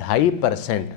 2.5%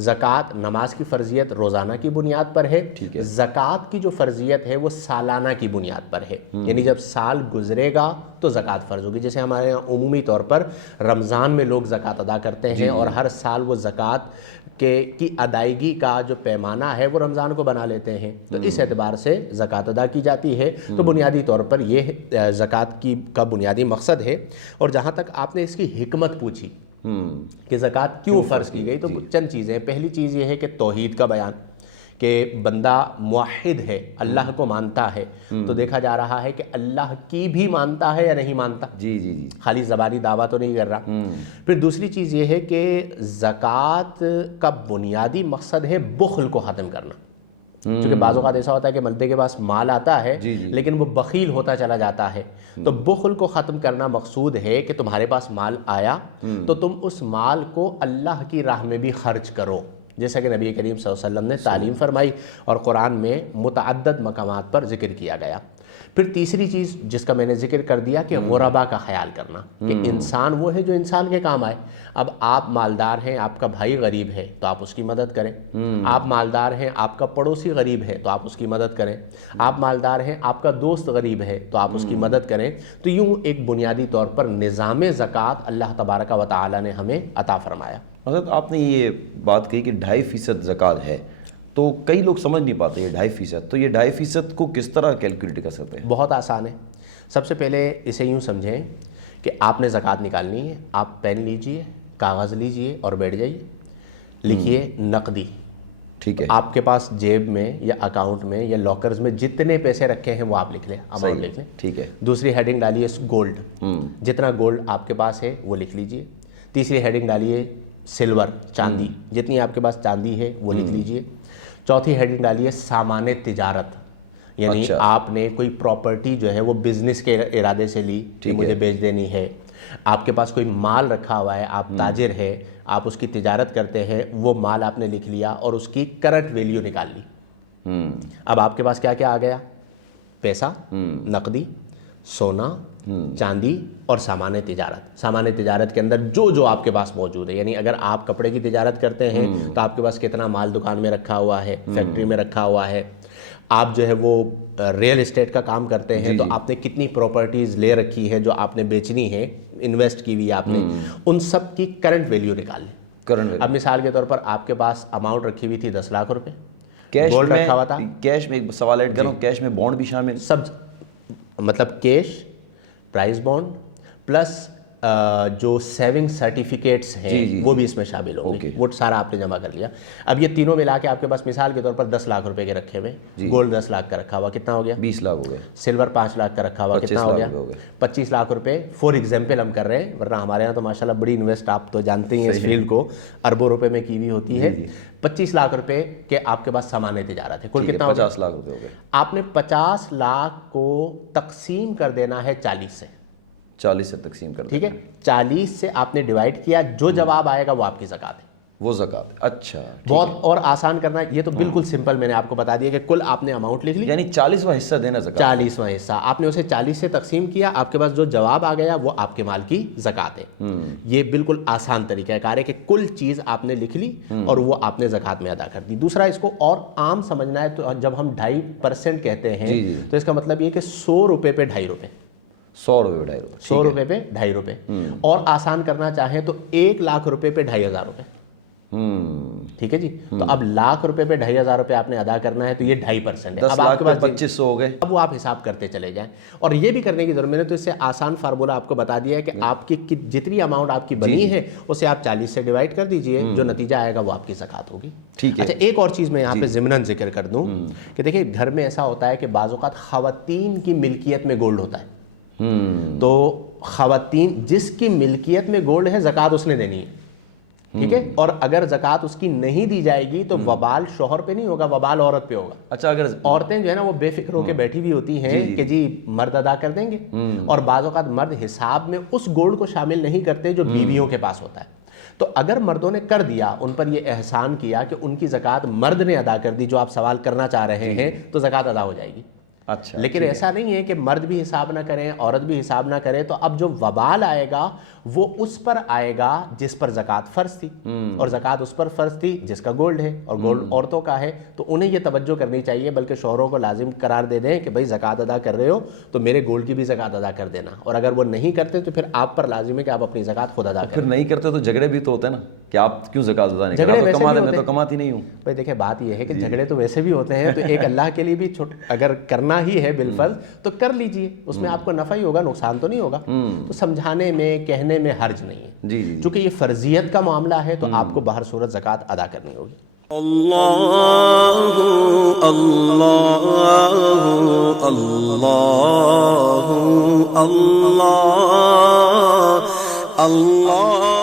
زکوٰۃ نماز کی فرضیت روزانہ کی بنیاد پر ہے، زکوٰۃ کی جو فرضیت ہے وہ سالانہ کی بنیاد پر ہے، یعنی جب سال گزرے گا تو زکوٰۃ فرض ہوگی۔ جیسے ہمارے یہاں عمومی طور پر رمضان میں لوگ زکوٰۃ ادا کرتے ہیں اور ہر سال وہ زکوٰۃ کی ادائیگی کا جو پیمانہ ہے وہ رمضان کو بنا لیتے ہیں، تو اس اعتبار سے زکوٰۃ ادا کی جاتی ہے۔ تو بنیادی طور پر یہ زکوٰۃ کا بنیادی مقصد ہے۔ اور جہاں تک آپ نے اس کی حکمت پوچھی کہ زکوٰۃ کیوں فرض کی گئی، تو چند چیزیں ہیں۔ پہلی چیز یہ ہے کہ توحید کا بیان، کہ بندہ موحد ہے، اللہ کو مانتا ہے، تو دیکھا جا رہا ہے کہ اللہ کی بھی مانتا ہے یا نہیں مانتا، خالی زبانی دعویٰ تو نہیں کر رہا۔ پھر دوسری چیز یہ ہے کہ زکوٰۃ کا بنیادی مقصد ہے بخل کو ختم کرنا، کیونکہ بعض اوقات ایسا ہوتا ہے کہ بندے کے پاس مال آتا ہے لیکن وہ بخیل ہوتا چلا جاتا ہے، تو بخل کو ختم کرنا مقصود ہے کہ تمہارے پاس مال آیا تو تم اس مال کو اللہ کی راہ میں بھی خرچ کرو، جیسا کہ نبی کریم صلی اللہ علیہ وسلم نے تعلیم فرمائی اور قرآن میں متعدد مقامات پر ذکر کیا گیا۔ پھر تیسری چیز جس کا میں نے ذکر کر دیا کہ غربا کا خیال کرنا، کہ انسان وہ ہے جو انسان کے کام آئے۔ اب آپ مالدار ہیں، آپ کا بھائی غریب ہے تو آپ اس کی مدد کریں، آپ مالدار ہیں، آپ کا پڑوسی غریب ہے تو آپ اس کی مدد کریں، آپ مالدار ہیں، آپ کا دوست غریب ہے تو آپ اس کی مدد کریں۔ تو یوں ایک بنیادی طور پر نظام زکوٰۃ اللہ تبارک و تعالی نے ہمیں عطا فرمایا۔ حضرت آپ نے یہ بات کہی کہ 2.5% زکوٰۃ ہے، تو کئی لوگ سمجھ نہیں پاتے یہ 2.5%، تو یہ 2.5% کو کس طرح کیلکولیٹ کر سکتے ہیں؟ بہت آسان ہے۔ سب سے پہلے اسے یوں سمجھیں کہ آپ نے زکوٰۃ نکالنی ہے، آپ پین لیجئے، کاغذ لیجئے اور بیٹھ جائیے، لکھیے نقدی۔ ٹھیک ہے، آپ کے پاس جیب میں یا اکاؤنٹ میں یا لاکرز میں جتنے پیسے رکھے ہیں وہ آپ لکھ لیں، اماؤنٹ لکھ لیں۔ ٹھیک ہے، دوسری ہیڈنگ ڈالیے گولڈ، جتنا گولڈ آپ کے پاس ہے وہ لکھ لیجئے۔ تیسری ہیڈنگ ڈالیے سلور، چاندی، جتنی آپ کے پاس چاندی ہے وہ لکھ لیجئے۔ چوتھی ہیڈنگ ڈالیے سامان تجارت، یعنی آپ نے کوئی پراپرٹی جو ہے وہ بزنس کے ارادے سے لی کہ مجھے بیچ دینی ہے، آپ کے پاس کوئی مال رکھا ہوا ہے، آپ تاجر ہے، آپ اس کی تجارت کرتے ہیں، وہ مال آپ نے لکھ لیا اور اس کی کرنٹ ویلیو نکال لی۔ اب آپ کے پاس کیا کیا آ گیا؟ پیسہ، نقدی، سونا، چاندی اور سامان تجارت۔ سامان تجارت کے اندر جو جو آپ کے پاس موجود ہے، یعنی اگر آپ کپڑے کی تجارت کرتے ہیں تو آپ کے پاس کتنا مال دکان میں رکھا ہوا ہے، فیکٹری میں رکھا ہوا ہے۔ آپ جو ہے وہ ریئل اسٹیٹ کا کام کرتے ہیں تو آپ نے کتنی پراپرٹیز لے رکھی ہے جو آپ نے بیچنی ہے، انویسٹ کی ہوئی آپ نے، ان سب کی کرنٹ ویلیو نکال لیں۔ اب مثال کے طور پر آپ کے پاس اماؤنٹ رکھی ہوئی تھی 10 لاکھ روپے، گولڈ رکھا ہوا تھا، کیش میں ایک سوال ایڈ کروں، کیش میں بانڈ بھی شامل، سب مطلب کیش، پرائز بانڈ پلس جو سیونگ سرٹیفکیٹس ہیں وہ بھی اس میں شامل ہوں گے، وہ سارا آپ نے جمع کر لیا۔ اب یہ تینوں ملا کے آپ کے پاس مثال کے طور پر 10 لاکھ روپے کے رکھے ہوئے، گولڈ 10 لاکھ کا رکھا ہوا، کتنا ہو گیا؟ 20 لاکھ ہو گئے۔ سلور 5 لاکھ کا رکھا ہوا، کتنا ہو گیا؟ 25 لاکھ روپے۔ فور ایگزامپل ہم کر رہے ہیں، ورنہ ہمارے یہاں تو ماشاءاللہ بڑی انویسٹ آپ تو جانتے ہی ہیں اس فیلڈ کو، اربوں روپے میں کی ہوئی ہوتی ہے۔ 25 لاکھ روپے کے آپ کے پاس سامان تجارت ہے، کل کتنا ہو گیا؟ 50 لاکھ روپے ہو گئے۔ آپ نے 50 لاکھ کو تقسیم کر دینا ہے 40 سے، 40 سے تقسیم کر دیں، ٹھیک ہے؟ 40 سے آپ نے ڈیوائڈ کیا، جو جواب آئے گا وہ آپ کی زکوٰۃ ہے، وہ زکوٰۃ۔ اچھا، بہت اور آسان کرنا ہے، یہ تو بالکل سمپل میں نے آپ کو بتا دیا کہ کل آپ نے اماؤنٹ لکھ لی، یعنی 40واں حصہ دینا زکوٰۃ، 40واں حصہ آپ نے اسے 40 سے تقسیم کیا، آپ کے پاس جو جواب آ گیا وہ آپ کے مال کی زکوٰۃ ہے۔ یہ بالکل آسان طریقہ کار ہے کہ کل چیز آپ نے لکھ لی اور وہ آپ نے زکوٰۃ میں ادا کر دی۔ دوسرا اس کو اور عام سمجھنا ہے، تو جب ہم 2.5% کہتے ہیں تو اس کا مطلب یہ کہ 100 روپے پہ 2.5 روپے، 100 روپے پہ 2.5 روپے، 100 روپے پہ 2.5 روپے، اور آسان کرنا چاہیں تو 1 لاکھ روپے پہ 2.5 روپے، ٹھیک ہے جی؟ تو اب لاکھ روپے پہ 2.5 روپے آپ نے ادا کرنا ہے تو یہ 2.5% ہے۔ 10 اب آپ لاکھ کے پہ پاس 2500 ہو گئے، اب وہ آپ حساب کرتے چلے جائیں، اور یہ بھی کرنے کی ضرورت، میں نے تو اس سے آسان فارمولہ آپ کو بتا دیا ہے کہ آپ کی جتنی اماؤنٹ آپ کی بنی ہے اسے آپ 40 سے ڈیوائڈ کر دیجئے، جو نتیجہ آئے گا وہ آپ کی زکوٰۃ ہوگی۔ ٹھیک ہے۔ اچھا، ایک اور چیز میں یہاں پہ ضمناً ذکر کر دوں کہ دیکھیں گھر میں ایسا ہوتا ہے کہ بعض اوقات خواتین کی ملکیت میں گولڈ ہوتا ہے، تو خواتین جس کی ملکیت میں گولڈ ہے زکوٰۃ اس نے دینی ہے، ٹھیک ہے؟ اور اگر زکوٰۃ اس کی نہیں دی جائے گی تو وبال شوہر پہ نہیں ہوگا، وبال عورت پہ ہوگا۔ اچھا، اگر عورتیں جو ہے نا وہ بے فکر ہو کے بیٹھی ہوئی ہوتی ہیں کہ جی مرد ادا کر دیں گے، اور بعض اوقات مرد حساب میں اس گولڈ کو شامل نہیں کرتے جو بیویوں کے پاس ہوتا ہے، تو اگر مردوں نے کر دیا، ان پر یہ احسان کیا کہ ان کی زکوٰۃ مرد نے ادا کر دی جو آپ سوال کرنا چاہ رہے ہیں، تو زکوٰۃ ادا ہو جائے گی۔ اچھا لیکن ایسا نہیں ہے کہ مرد بھی حساب نہ کریں عورت بھی حساب نہ کرے، تو اب جو وبال آئے گا وہ اس پر آئے گا جس پر زکوٰۃ فرض تھی، اور زکوٰۃ اس پر فرض تھی جس کا گولڈ ہے، اور گولڈ عورتوں کا ہے، تو انہیں یہ توجہ کرنی چاہیے، بلکہ شوہروں کو لازم قرار دے دیں کہ بھائی زکوٰۃ ادا کر رہے ہو تو میرے گولڈ کی بھی زکوٰۃ ادا کر دینا، اور اگر وہ نہیں کرتے تو پھر آپ پر لازم ہے کہ آپ اپنی زکوٰۃ خود ادا کریں۔ پھر نہیں کرتے تو جھگڑے بھی تو ہوتے ہیں نا کہ آپ کیوں زکوٰۃ ادا نہیں جھگڑے کرتے، ویسے کما بھی دیں، میں ہوتے تو ہیں۔ کماتی نہیں ہوں۔ بھائی دیکھیں بات یہ ہے کہ جھگڑے تو ویسے بھی ہوتے ہیں، تو ایک اللہ کے لیے بھی اگر کرنا ہی ہے بالفرض تو کر لیجئے، اس میں آپ کو نفع ہی ہوگا، نقصان تو نہیں ہوگا، تو سمجھانے میں کہنے میں حرج نہیں ہے۔ جی جی چونکہ یہ فرضیت کا معاملہ ہے تو آپ کو بہر صورت زکوٰۃ ادا کرنی ہوگی۔ اللہ اللہ اللہ اللہ اللہ